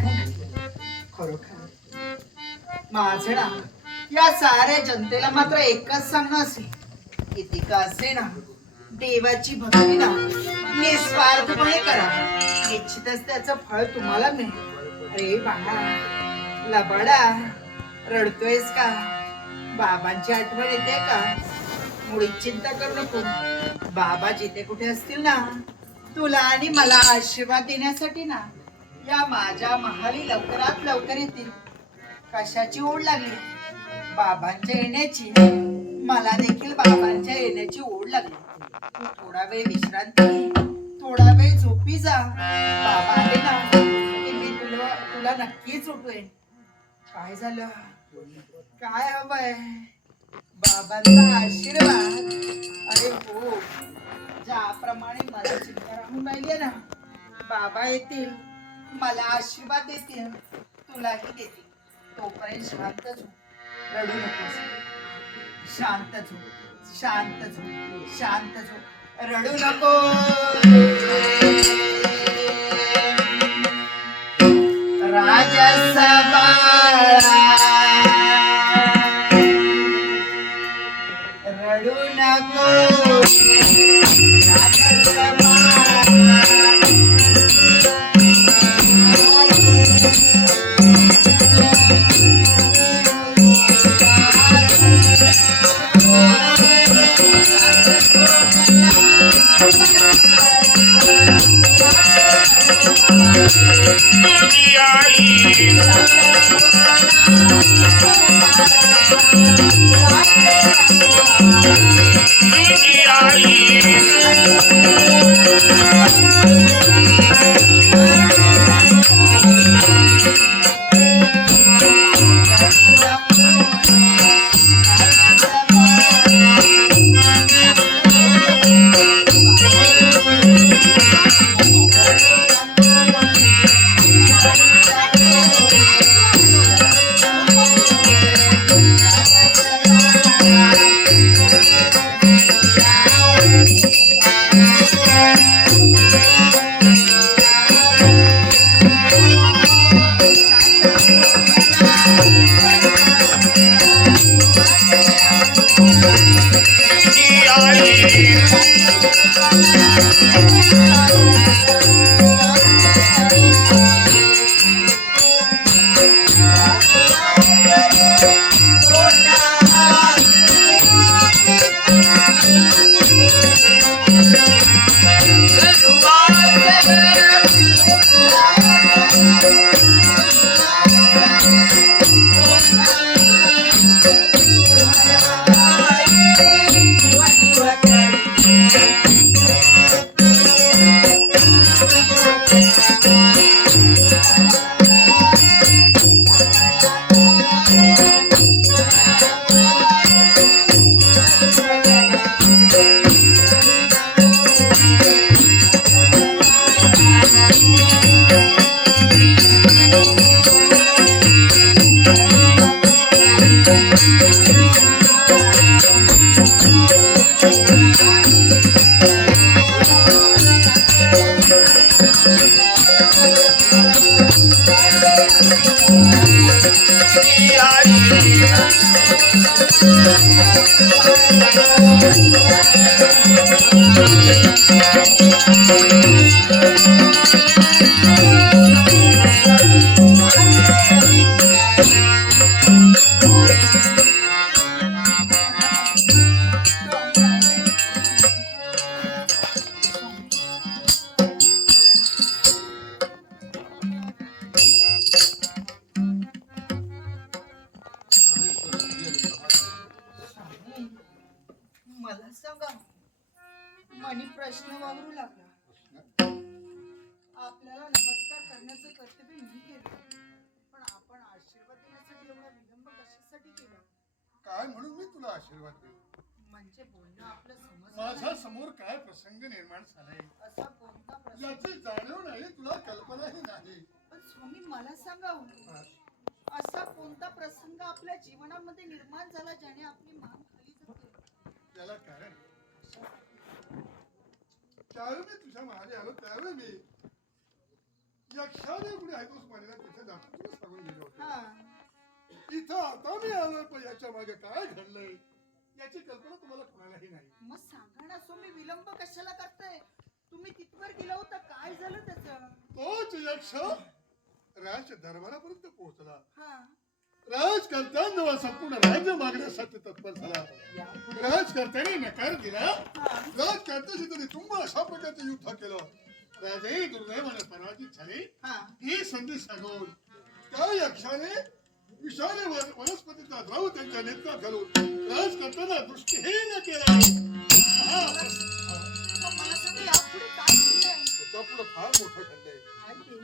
त्याप्रमाणे खरोखर माझं ना या साऱ्या जनतेला मात्र एकच सांगणं असेल, किती का असे ना देवाची भक्ती ना निस्वार्थपणे करा, निश्चितच त्याचं फळ तुम्हाला मिळेल. रे बाळा, लबाडा, रडतोयस का? बाबांची आठवण येते का? मुळीच चिंता करू नको. बाबा जिथे कुठे असतील ना, तुला आणि मला आशीर्वाद देण्यासाठी ना या माझ्या महाली लवकरात लवकर येतील. कशाची ओढ लागली? बाबांच्या येण्याची. मला देखील बाबांच्या येण्याची ओढ लागली. तू थोडा वेळ विश्रांती घे, थोडा वेळ झोपी जा. बाबा आले ना की मी तुला नक्कीच उठवेन. काय झालं? काय हवंय? बाबांचा आशीर्वाद. अरे हो, ज्याप्रमाणे मला चिंता राहून राहिली ना, बाबा येतील, मला आशीर्वाद देतील, तुलाही देतील. तोपर्यंत शांत झोप, रडू नकोस. शांत झोप, शांत झोप, शांत झोप, रडू नको. राजसभा रडू नको. मला सांगा, मनी प्रश्न वावरू लागला. आपल्याला नमस्कार करण्याचं कर्तव्य मी केलं, पण आपण आशीर्वाद देण्यासाठी एवढा विलंब कशासाठी केला? काय म्हणून मी तुला आशीर्वाद देऊ? म्हणजे बोलणं आपलं समज. माझ्या समोर काय प्रसंग निर्माण झालाय असा कोणता प्रसंग? याची जाणीव नाही, तुला कल्पनाही नाही. पण स्वामी मला सांगा, असा कोणता प्रसंग आपल्या जीवनामध्ये निर्माण झाला ज्याने आपली मान खाली जाते? त्याला कारण त्यावेळी मी तुझ्या मागे आलो, त्यावेळी मी यक्षाने पुढे हैदोस मानेला तिथे दाखवून तुला सांगून गेलो होतो. हा इथं आता मी आलोय पण याच्या मागे काय घडलंय याची कल्पना तुम्हाला कोणालाही नाही. मग सांगा ना स्वामी, विलंब कशाला करताय? तुम्ही तिथवर गेला होता, काय झालं त्याचं? तोच यक्ष राज दरबारापर्यंत पोहोचला. हा राजकर्त्यांजवळ संपूर्ण राज्य मागण्यासाठी तत्पर झाला. राजकर्त्याने नकार दिला. हा राजकर्त्याशी त्यांनी तुंब अशा प्रकारचे युद्ध केलं. राजे दुर्दैवाने पराजित झाले. हा ही संधी सांगून त्या यक्षाने विषाने वनस्पतीचा द्रव त्यांच्या नेत्रात घालून राजकर्त्यांना दृष्टीहीन केला. मग मला सांगा यापुढे काय घडलंय? त्याच्या पुढे फार मोठं घडलंय. काय ते?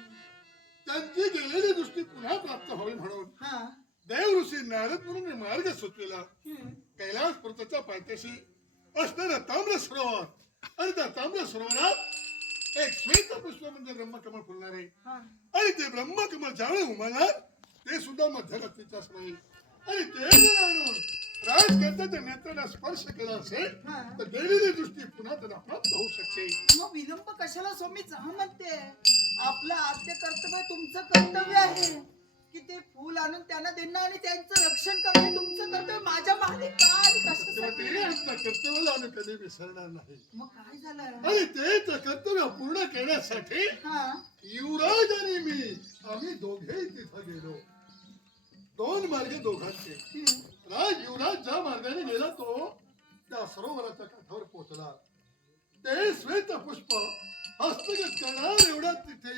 त्यांची गेलेली दृष्टी पुन्हा प्राप्त व्हावी म्हणून हा देव ऋषी नारद म्हणून मार्ग सुचलेला. हम्म. कैलास पर्वताच्या पायथ्याशी असणारा ताम्र सरोवर आणि त्या ताम्र सरोवरात एक श्वेत पुष्प म्हणजे ब्रह्मकमळ फुलणार आहे. हा आणि ते ब्रह्मकमळ ज्यावेळी उमलणार ते सुद्धा मध्यरात्रीच्या समय आणि ते जर आणून राजकर्त्याच्या नेत्राला स्पर्श केला असेल हा. तर गेलेली दृष्टी पुन्हा त्यांना प्राप्त होऊ शकते. मग विलंब कशाला स्वामी? जा म्हणते. आपलं आद्य कर्तव्य तुमचं कर्तव्य आहे की ते फूल आणून त्यांना देणं आणि त्यांचं रक्षण करणं तुमचं कर्तव्य. माझ्या मागे काय तेव्हा कशासाठी? ते आमच्या कर्तव्याला आम्ही कधी विसरणार नाही. मग काय झालं? आणि तेच कर्तव्य पूर्ण करण्यासाठी हा युवराज आणि मी आम्ही दोघेही तिथं गेलो. दोन मार्ग दोघांचे. हम्म. युवराज ज्या मार्गाने गेला तो त्या सरोवराच्या काठावर पोहोचला. ते श्वेत पुष्प हस्तगत करणार एवढा तिथे